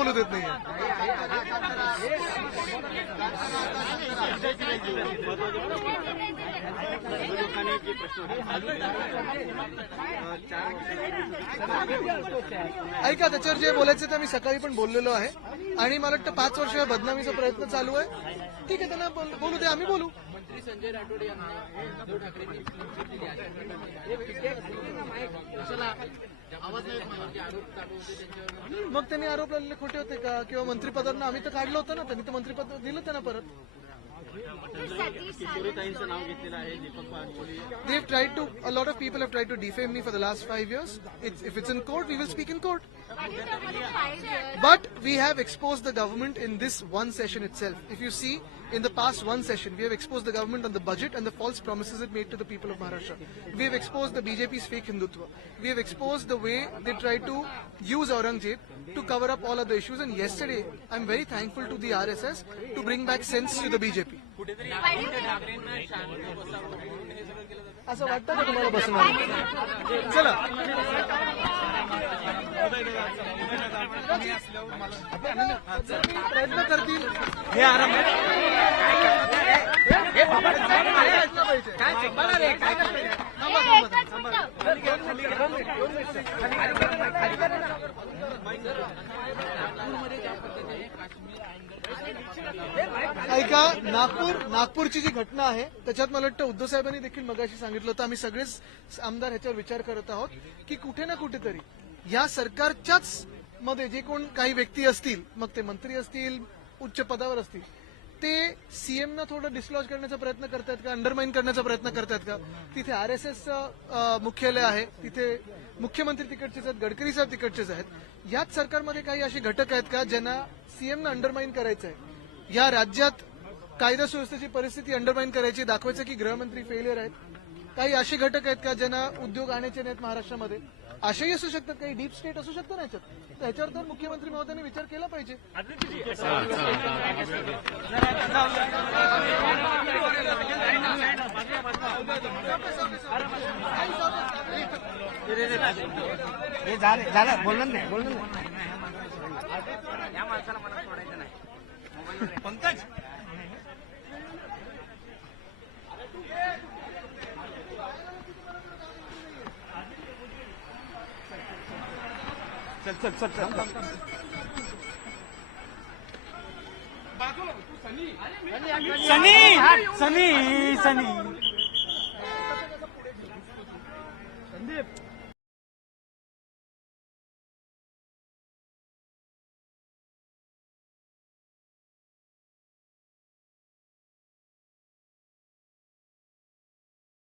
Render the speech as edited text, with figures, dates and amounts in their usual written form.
बोलू देत नाहीये. ऐका, त्याच्यावर जे बोलायचं ते मी सकाळी पण बोललेलो आहे आणि मला वाटतं 5 वर्ष बदनामीचा प्रयत्न चालू आहे. ठीक आहे, त्यांना बोलू दे, आम्ही बोलू. मंत्री संजय राठोड यांना उद्धव ठाकरेंनी दिली आहे. आवाज नाही आरोप चालू होते त्यांच्यावर. मग त्यांनी आरोप लावलेले खोटे होते का? किंवा मंत्रिपदांना आम्ही तर काढलं होतं ना, त्यांनी तर मंत्रिपद दिलं त्यांना परत. किशोरीताईंचं नाव घेतलेलं आहे. Deepak पानकोळी. They've tried to, a lot of people have tried to defame me for the last 5 years. If it's in court, we will speak in court. But we have exposed the government in this one session itself. If you see, in the past one session, we have exposed the government on the budget and the false promises it made to the people of Maharashtra. We have exposed the BJP's fake Hindutva. We have exposed the way they tried to use Aurangzeb to cover up all other issues. And yesterday, I'm very thankful to the RSS to bring back sense to the BJP. असं वाटतं का तुम्हाला बसणार? चला, प्रयत्न करतील हे आराम ऐका. नागपूरची जी घटना आहे त्याच्यात मला वाटतं उद्धव साहेबांनी देखील मगाशी सांगितलं होतं, आम्ही सगळेच आमदार ह्याच्यावर विचार करत आहोत की कुठे ना कुठेतरी या सरकारच्याच मध्ये जे कोण काही व्यक्ती असतील, मग ते मंत्री असतील, उच्च पदावर असतील, ते सीएमना थोडं डिसलॉज करण्याचा प्रयत्न करतायत का, अंडरमाइन करण्याचा प्रयत्न करतायत का? तिथे आरएसएसचं मुख्यालय आहे, तिथे मुख्यमंत्री तिकडचेच आहेत, गडकरी साहेब तिकडचेच आहेत. याच सरकारमध्ये काही असे घटक आहेत का ज्यांना सीएमना अंडरमाइन करायचं आहे? या राज्यात कायदा सुव्यवस्थेची परिस्थिती अंडरमाइन करायची, दाखवायचं की गृहमंत्री फेलियर आहेत? काही असे घटक आहेत का ज्यांना उद्योग आणायचे नाहीत महाराष्ट्रामध्ये? असेही असू शकतात, काही डीप स्टेट असू शकतं ना याच्यात. त्याच्यावर तर मुख्यमंत्री महोदयांनी विचार केला पाहिजे. झालं बोललं नाही या माणसाला मला सोडायचं नाही. पंकज चल सनी